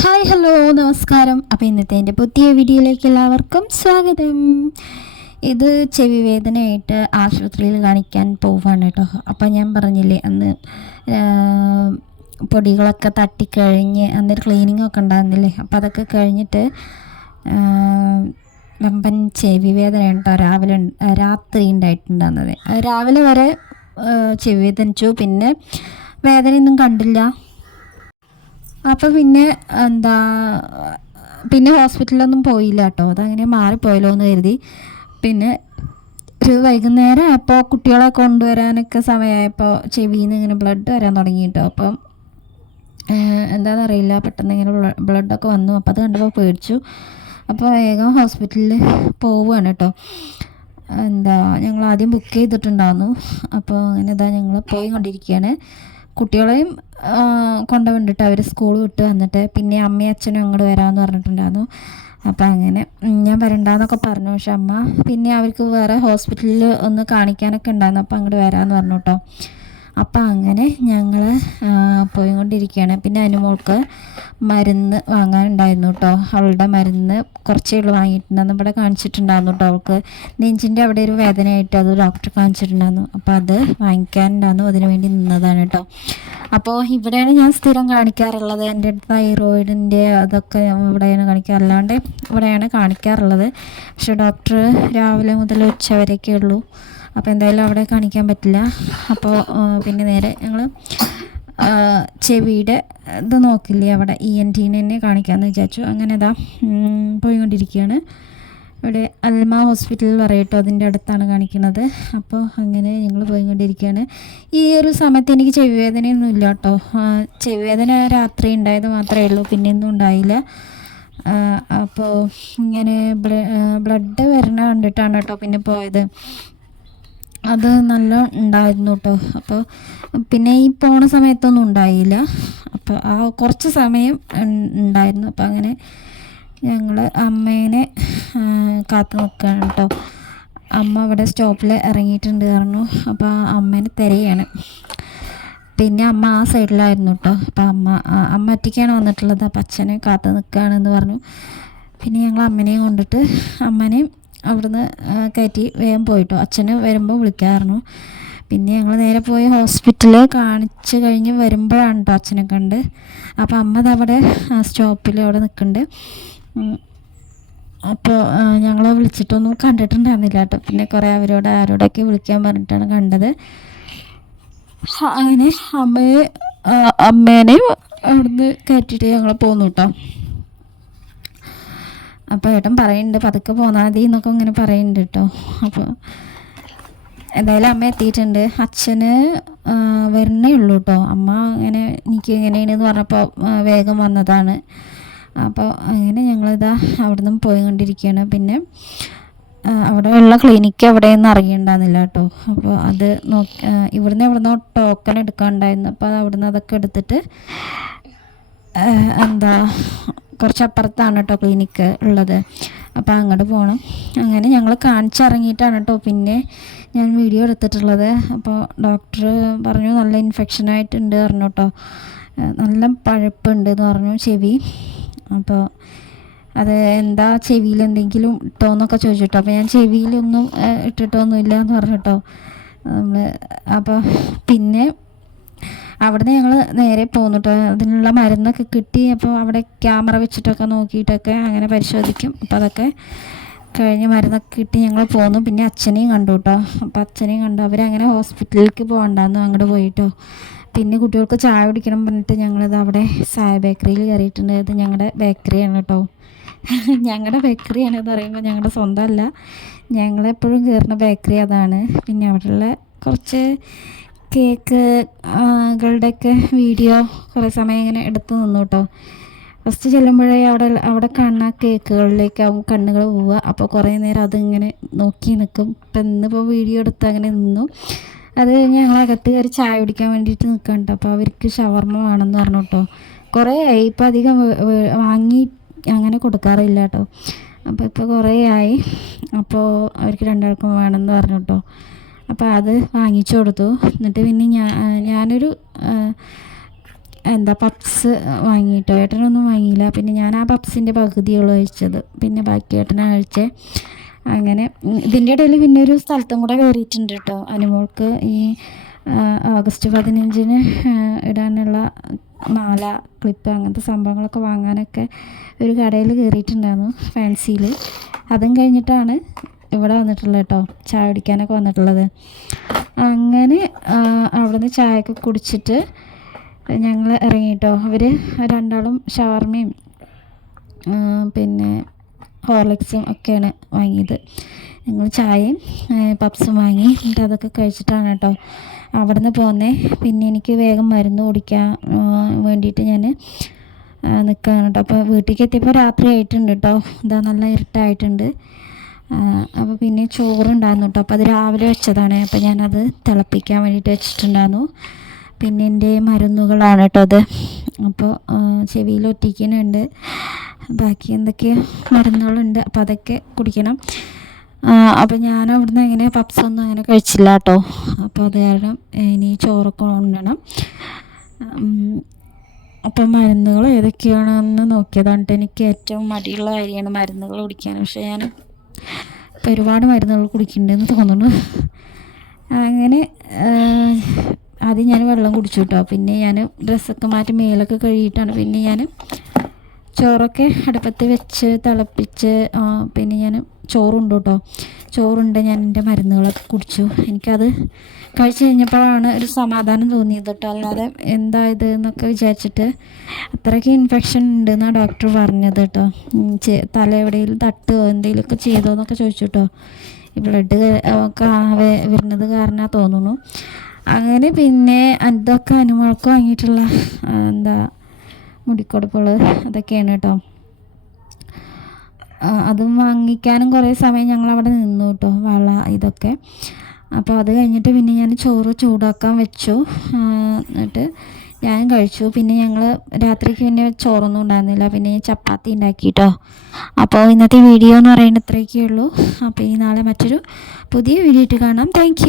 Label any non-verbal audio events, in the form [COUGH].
Hi hello നമസ്കാരം. അപ്പോൾ ഇന്നത്തെ എന്റെ പുതിയ വീഡിയോയിലേക്ക് എല്ലാവർക്കും സ്വാഗതം. ഇത് ചെവി വേദനയായിട്ട് ആശുപത്രിയിൽ കാണിക്കാൻ പോവാണ് കേട്ടോ അപ്പോൾ ഞാൻ പറഞ്ഞില്ലേ അന്ന് പൊടികളൊക്കെ തട്ടിക്കഴിഞ്ഞ് അന്നൊരു ക്ലീനിങ് ഒക്കെ ഉണ്ടായിരുന്നില്ലേ? അപ്പോൾ അതൊക്കെ കഴിഞ്ഞിട്ട് വമ്പൻ ചെവി വേദന കേട്ടോ രാവിലെ ഉണ്ട- രാത്രി ഉണ്ടായിട്ടുണ്ടായിരുന്നത്. രാവിലെ വരെ ചെവി വേദനിച്ചു. പിന്നെ വേദനയൊന്നും കണ്ടില്ല. അപ്പോൾ പിന്നെ എന്താ പിന്നെ ഹോസ്പിറ്റലിലൊന്നും പോയില്ല കേട്ടോ അതങ്ങനെ മാറിപ്പോയല്ലോ എന്ന് കരുതി. പിന്നെ ഒരു വൈകുന്നേരം അപ്പോൾ കുട്ടികളെ കൊണ്ടുവരാനൊക്കെ സമയമായപ്പോൾ ചെവിയിൽ നിന്ന് ഇങ്ങനെ ബ്ലഡ് വരാൻ തുടങ്ങി കേട്ടോ അപ്പം എന്താണെന്നറിയില്ല പെട്ടെന്ന് ഇങ്ങനെ ബ്ലഡൊക്കെ വന്നു. അപ്പോൾ അത് കണ്ടപ്പോൾ പേടിച്ചു. അപ്പോൾ വേഗം ഹോസ്പിറ്റലിൽ പോവുകയാണ് കേട്ടോ. എന്താ ഞങ്ങൾ ആദ്യം ബുക്ക് ചെയ്തിട്ടുണ്ടായിരുന്നു. അപ്പോൾ അങ്ങനെ ഇതാ ഞങ്ങൾ പോയി കൊണ്ടിരിക്കുകയാണ് കുട്ടികളെയും കൊണ്ട് കൊണ്ടുവന്നിട്ട് അവർ സ്കൂൾ വിട്ട് വന്നിട്ട് പിന്നെ അമ്മയും അച്ഛനും അങ്ങോട്ട് വരാമെന്ന് പറഞ്ഞിട്ടുണ്ടായിരുന്നു. അപ്പം അങ്ങനെ ഞാൻ വരണ്ടെന്നൊക്കെ പറഞ്ഞു. പക്ഷെ അമ്മ പിന്നെ അവർക്ക് വേറെ ഹോസ്പിറ്റലിൽ ഒന്ന് കാണിക്കാനൊക്കെ ഉണ്ടായിരുന്നു. അപ്പം അങ്ങോട്ട് വരാമെന്ന് പറഞ്ഞു കേട്ടോ അപ്പം അങ്ങനെ ഞങ്ങൾ പോയിക്കൊണ്ടിരിക്കുകയാണ് പിന്നെ അനുമോൾക്ക് മരുന്ന് വാങ്ങാനുണ്ടായിരുന്നു കേട്ടോ അവളുടെ മരുന്ന് കുറച്ചേ ഉള്ളൂ വാങ്ങിയിട്ടുണ്ടായിരുന്നു. ഇവിടെ കാണിച്ചിട്ടുണ്ടായിരുന്നു കേട്ടോ അവൾക്ക്. നെഞ്ചിന്റെ അവിടെ ഒരു വേദനയായിട്ട് അത് ഡോക്ടർ കാണിച്ചിട്ടുണ്ടായിരുന്നു. അപ്പോൾ അത് വാങ്ങിക്കാനുണ്ടായിരുന്നു. അതിന് വേണ്ടി നിന്നതാണ് കേട്ടോ അപ്പോൾ ഇവിടെയാണ് ഞാൻ സ്ഥിരം കാണിക്കാറുള്ളത്. എന്റെ തൈറോയിഡിന്റെ അതൊക്കെ ഇവിടെയാണ് കാണിക്കുക അല്ലാണ്ട് ഇവിടെയാണ് കാണിക്കാറുള്ളത്. പക്ഷേ ഡോക്ടർ രാവിലെ മുതൽ ഉച്ച വരെയൊക്കെ ഉള്ളൂ. അപ്പോൾ എന്തായാലും അവിടെ കാണിക്കാൻ പറ്റില്ല. അപ്പോൾ പിന്നെ നേരെ ഞങ്ങൾ ചെവിയുടെ ഇത് നോക്കില്ലേ? അവിടെ ഇ എൻ ടീനെ കാണിക്കാമെന്ന് വിചാരിച്ചു. അങ്ങനെ ഉം, പോയിക്കൊണ്ടിരിക്കുകയാണ്. ഇവിടെ അൽമ ഹോസ്പിറ്റൽ പറയട്ടോ അതിന്റെ അടുത്താണ് കാണിക്കുന്നത്. അപ്പോൾ അങ്ങനെ ഞങ്ങൾ പോയിക്കൊണ്ടിരിക്കുകയാണ്. ഈ ഒരു സമയത്ത് എനിക്ക് ചെവി വേദനയൊന്നും ഇല്ല കേട്ടോ ആ, ചെവി വേദന രാത്രി ഉണ്ടായത് മാത്രമേ ഉള്ളൂ പിന്നെയൊന്നും ഉണ്ടായില്ല. അപ്പോൾ ഇങ്ങനെ ബ്ലഡ് വരണ കണ്ടിട്ടാണ് കേട്ടോ പിന്നെ പോയത്. അത് നല്ല ഉണ്ടായിരുന്നു കേട്ടോ. അപ്പോൾ പിന്നെ ഈ പോണ സമയത്തൊന്നും ഉണ്ടായില്ല. അപ്പോൾ ആ കുറച്ച് സമയം ഉണ്ടായിരുന്നു. അപ്പോൾ അങ്ങനെ ഞങ്ങൾ അമ്മേനെ കാത്തു നിൽക്കുകയാണ് കേട്ടോ. അമ്മ അവിടെ സ്റ്റോപ്പിൽ ഇറങ്ങിയിട്ടുണ്ട് പറഞ്ഞു. അപ്പോൾ അമ്മേനെ തിരയാണ്. പിന്നെ അമ്മ ആ സൈഡിലായിരുന്നു കേട്ടോ. അപ്പം അമ്മ അമ്മ ഒറ്റയ്ക്കാണ് വന്നിട്ടുള്ളത്. അപ്പം അച്ഛനെ കാത്തു നിൽക്കുകയാണെന്ന് പറഞ്ഞു. പിന്നെ ഞങ്ങൾ അമ്മനെയും കൊണ്ടിട്ട് അമ്മനെയും അവിടുന്ന് കയറ്റി വേഗം പോയിട്ടോ. അച്ഛന് വരുമ്പോൾ വിളിക്കാറുന്നു പിന്നെ ഞങ്ങൾ നേരെ പോയി ഹോസ്പിറ്റലിൽ കാണിച്ച് കഴിഞ്ഞ് വരുമ്പോഴാണ് കേട്ടോ അച്ഛനെ കണ്ട്. അപ്പോൾ അമ്മ അവിടെ സ്റ്റോപ്പിൽ അവിടെ നിൽക്കുന്നുണ്ട്. അപ്പോൾ ഞങ്ങളെ വിളിച്ചിട്ടൊന്നും കണ്ടിട്ടുണ്ടായിരുന്നില്ല കേട്ടോ. പിന്നെ കുറേ അവരോട് ആരോടൊക്കെ വിളിക്കാൻ പറഞ്ഞിട്ടാണ് കണ്ടത്. അങ്ങനെ അമ്മയെ അമ്മേനെയും അവിടുന്ന് കയറ്റിയിട്ട് ഞങ്ങൾ പോന്നു കേട്ടോ. അപ്പോൾ ഏട്ടൻ പറയുന്നുണ്ട് പതുക്കെ പോന്നാൽ മതി എന്നൊക്കെ ഇങ്ങനെ പറയുന്നുണ്ട് കേട്ടോ. അപ്പോൾ എന്തായാലും അമ്മ എത്തിയിട്ടുണ്ട്. അച്ഛന് വരണേ ഉള്ളൂ കേട്ടോ. അമ്മ ഇങ്ങനെ എനിക്ക് എങ്ങനെയാണെന്ന് പറഞ്ഞപ്പോൾ വേഗം വന്നതാണ്. അപ്പോൾ അങ്ങനെ ഞങ്ങളിതാ അവിടെ നിന്ന് പോയിക്കൊണ്ടിരിക്കുകയാണ്. പിന്നെ അവിടെ ഉള്ള ക്ലിനിക്ക് എവിടെയെന്ന് അറിയണ്ടായിരുന്നില്ല കേട്ടോ. അപ്പോൾ അത് നോക്കി ഇവിടുന്ന് ഇവിടുന്ന് ടോക്കൺ എടുക്കാണ്ടായിരുന്നു. അപ്പോൾ അത് അവിടുന്ന് അതൊക്കെ എടുത്തിട്ട് എന്താ കുറച്ചപ്പുറത്താണ് കേട്ടോ ക്ലിനിക്ക് ഉള്ളത്. അപ്പോൾ അങ്ങോട്ട് പോകണം. അങ്ങനെ ഞങ്ങൾ കാണിച്ചിറങ്ങിയിട്ടാണ് കേട്ടോ പിന്നെ ഞാൻ വീഡിയോ എടുത്തിട്ടുള്ളത്. അപ്പോൾ ഡോക്ടർ പറഞ്ഞു നല്ല ഇൻഫെക്ഷനായിട്ടുണ്ട് പറഞ്ഞു കേട്ടോ. നല്ല പഴുപ്പുണ്ട് എന്ന് പറഞ്ഞു ചെവി. അപ്പോൾ അത് എന്താ ചെവിയിൽ എന്തെങ്കിലും ഇട്ടോന്നൊക്കെ ചോദിച്ചിട്ടോ. അപ്പോൾ ഞാൻ ചെവിയിലൊന്നും ഇട്ടിട്ടൊന്നുമില്ല എന്ന് പറഞ്ഞിട്ടോ. നമ്മൾ അപ്പോൾ പിന്നെ അവിടുന്ന് ഞങ്ങൾ നേരെ പോന്നു കേട്ടോ അതിനുള്ള മരുന്നൊക്കെ കിട്ടി. അപ്പോൾ അവിടെ ക്യാമറ വെച്ചിട്ടൊക്കെ നോക്കിയിട്ടൊക്കെ അങ്ങനെ പരിശോധിക്കും. അപ്പോൾ അതൊക്കെ കഴിഞ്ഞ് മരുന്നൊക്കെ കിട്ടി ഞങ്ങൾ പോന്നു. പിന്നെ അച്ഛനെയും കണ്ടു കേട്ടോ അപ്പോൾ അച്ഛനെയും കണ്ടു. അവരങ്ങനെ ഹോസ്പിറ്റലിലേക്ക് പോകണ്ടായിരുന്നു അങ്ങോട്ട് പോയിട്ടോ. പിന്നെ കുട്ടികൾക്ക് ചായ കുടിക്കണം പറഞ്ഞിട്ട് ഞങ്ങളിത് അവിടെ സായ ബേക്കറിയിൽ കയറിയിട്ടുണ്ട്. ഇത് ഞങ്ങളുടെ ബേക്കറിയാണ് കേട്ടോ [LAUGHS] ഞങ്ങളുടെ ബേക്കറിയാണ് എന്ന് പറയുമ്പോൾ ഞങ്ങളുടെ സ്വന്തമല്ല ഞങ്ങളെപ്പോഴും കയറുന്ന ബേക്കറി അതാണ്. പിന്നെ അവിടെയുള്ള കുറച്ച് കേക്ക് കളുടെയൊക്കെ വീഡിയോ കുറേ സമയം ഇങ്ങനെ എടുത്ത് നിന്നു കേട്ടോ ഫസ്റ്റ് ചെല്ലുമ്പോഴേ അവിടെ അവിടെ കാണുന്ന കേക്കുകളിലേക്കാവും കണ്ണുകൾ പോവുക. അപ്പോൾ കുറേ നേരം അതിങ്ങനെ നോക്കി നിൽക്കും ഇപ്പം ഇന്നിപ്പോൾ വീഡിയോ എടുത്ത് അങ്ങനെ നിന്നു. അത് കഴിഞ്ഞ് ഞങ്ങളകത്ത് കയറി ചായ കുടിക്കാൻ വേണ്ടിയിട്ട് നിൽക്കണ്ട അപ്പോൾ അവർക്ക് ഷവർമ്മ വേണമെന്ന് പറഞ്ഞു കേട്ടോ കുറേ ആയി. ഇപ്പം അധികം വാങ്ങി അങ്ങനെ കൊടുക്കാറില്ല കേട്ടോ അപ്പോൾ ഇപ്പോൾ കുറേ ആയി. അപ്പോൾ അവർക്ക് രണ്ടാൾക്കും വേണമെന്ന് പറഞ്ഞു കേട്ടോ അപ്പോൾ അത് വാങ്ങിച്ചു കൊടുത്തു. എന്നിട്ട് പിന്നെ ഞാൻ ഞാനൊരു എന്താ പപ്സ് വാങ്ങിയിട്ടോ ഏട്ടനൊന്നും വാങ്ങിയില്ല. പിന്നെ ഞാൻ ആ പപ്സിന്റെ പകുതിയുള്ളൂ കഴിച്ചത്. പിന്നെ ബാക്കി ഏട്ടനാഴ്ച അങ്ങനെ ഇതിന്റെ ഇടയിൽ പിന്നെ ഒരു സ്ഥലത്തും കൂടെ കയറിയിട്ടുണ്ട് കേട്ടോ അനുമോൾക്ക് ഈ ഓഗസ്റ്റ് പതിനഞ്ചിന് ഇടാനുള്ള മാല ക്ലിപ്പ് അങ്ങനത്തെ സംഭവങ്ങളൊക്കെ വാങ്ങാനൊക്കെ ഒരു കടയിൽ കയറിയിട്ടുണ്ടായിരുന്നു ഫാൻസിയിൽ അതും കഴിഞ്ഞിട്ടാണ് ഇവിടെ വന്നിട്ടുള്ളത് കേട്ടോ ചായ കുടിക്കാനൊക്കെ വന്നിട്ടുള്ളത്. അങ്ങനെ അവിടുന്ന് ചായയൊക്കെ കുടിച്ചിട്ട് ഞങ്ങൾ ഇറങ്ങിയിട്ടോ അവർ രണ്ടാളും ഷവർമയും പിന്നെ ഹോർലിക്സും ഒക്കെയാണ് വാങ്ങിയത്. ഞങ്ങൾ ചായയും പപ്സും വാങ്ങി. എന്നിട്ട് അതൊക്കെ കഴിച്ചിട്ടാണ് കേട്ടോ അവിടെ നിന്ന് പോന്നേ എനിക്ക് വേഗം മരുന്ന് കുടിക്കാൻ വേണ്ടിയിട്ട് ഞാൻ നിൽക്കുകയാണ് കേട്ടോ. അപ്പോൾ വീട്ടിലേക്ക് എത്തിയപ്പോൾ രാത്രി ആയിട്ടുണ്ട് കേട്ടോ. ഇതാ നല്ല ഇരുട്ടായിട്ടുണ്ട്. അപ്പോൾ പിന്നെ ചോറുണ്ടായിരുന്നു കേട്ടോ. അപ്പോൾ അത് രാവിലെ വെച്ചതാണ്. അപ്പോൾ ഞാനത് തിളപ്പിക്കാൻ വേണ്ടിയിട്ട് വെച്ചിട്ടുണ്ടായിരുന്നു. പിന്നെ എന്റെ മരുന്നുകളാണ് കേട്ടോ അത്. അപ്പോൾ ചെവിയിൽ ഒട്ടിക്കുന്നുണ്ട് ബാക്കി എന്തൊക്കെ മരുന്നുകളുണ്ട്? അപ്പോൾ അതൊക്കെ കുടിക്കണം. അപ്പോൾ ഞാൻ അവിടുന്ന് അങ്ങനെ പപ്സ് ഒന്നും അങ്ങനെ കഴിച്ചില്ല കേട്ടോ. അപ്പോൾ അത് കാരണം ഇനി ചോറൊക്കെ ഉണ്ടണം അപ്പം മരുന്നുകൾ ഏതൊക്കെയാണെന്ന് നോക്കിയതാണ്. എനിക്ക് ഏറ്റവും മടിയുള്ള കാര്യമാണ് മരുന്നുകൾ കുടിക്കാൻ. പക്ഷേ ഞാൻ ഇപ്പം ഒരുപാട് മരുന്നുകൾ കുടിക്കുന്നുണ്ടെന്ന് തോന്നുന്നു. അങ്ങനെ ആദ്യം ഞാൻ വെള്ളം കുടിച്ചു കേട്ടോ. പിന്നെ ഞാൻ ഡ്രസ്സൊക്കെ മാറ്റി മേലൊക്കെ കഴുകിയിട്ടാണ്. പിന്നെ ഞാൻ ചോറൊക്കെ അടുപ്പത്ത് വെച്ച് തിളപ്പിച്ച് പിന്നെ ഞാൻ ചോറുണ്ട് കേട്ടോ. ചോറുണ്ട് ഞാൻ എന്റെ മരുന്നുകളൊക്കെ കുടിച്ചു. എനിക്കത് കഴിച്ച് കഴിഞ്ഞപ്പോഴാണ് ഒരു സമാധാനം തോന്നിയത് കേട്ടോ. അല്ലാതെ എന്തായത് എന്നൊക്കെ വിചാരിച്ചിട്ട് അത്രയ്ക്ക് ഇൻഫെക്ഷൻ ഉണ്ടെന്നാണ് ഡോക്ടർ പറഞ്ഞത് കേട്ടോ. തല എവിടെയെങ്കിലും തട്ടുകയോ എന്തെങ്കിലുമൊക്കെ ചെയ്തോ എന്നൊക്കെ ചോദിച്ചു കേട്ടോ. ബ്ലഡ് ഒക്കെ വരുന്നത് കാരണം തോന്നുന്നു. അങ്ങനെ പിന്നെ അതൊക്കെ അനുമോൾക്ക് വാങ്ങിയിട്ടുള്ള എന്താ മുടിക്കൊടുപ്പുകൾ അതൊക്കെയാണ് കേട്ടോ. അതും വാങ്ങിക്കാനും കുറേ സമയം ഞങ്ങൾ അവിടെ നിന്നു കേട്ടോ വള ഇതൊക്കെ. അപ്പോൾ അത് കഴിഞ്ഞിട്ട് പിന്നെ ഞാൻ ചോറ് ചൂടാക്കാൻ വെച്ചു. എന്നിട്ട് ഞാൻ കഴിച്ചു. പിന്നെ ഞങ്ങൾ രാത്രിക്ക് പിന്നെ ചോറൊന്നും ഉണ്ടായിരുന്നില്ല. പിന്നെ ചപ്പാത്തി ഉണ്ടാക്കി കേട്ടോ. അപ്പോൾ ഇന്നത്തെ വീഡിയോ എന്ന് പറയുന്നത് ഇത്രയൊക്കെ ഉള്ളൂ. അപ്പോൾ ഇനി നാളെ മറ്റൊരു പുതിയ വീഡിയോ ഇട്ട് കാണാം. താങ്ക്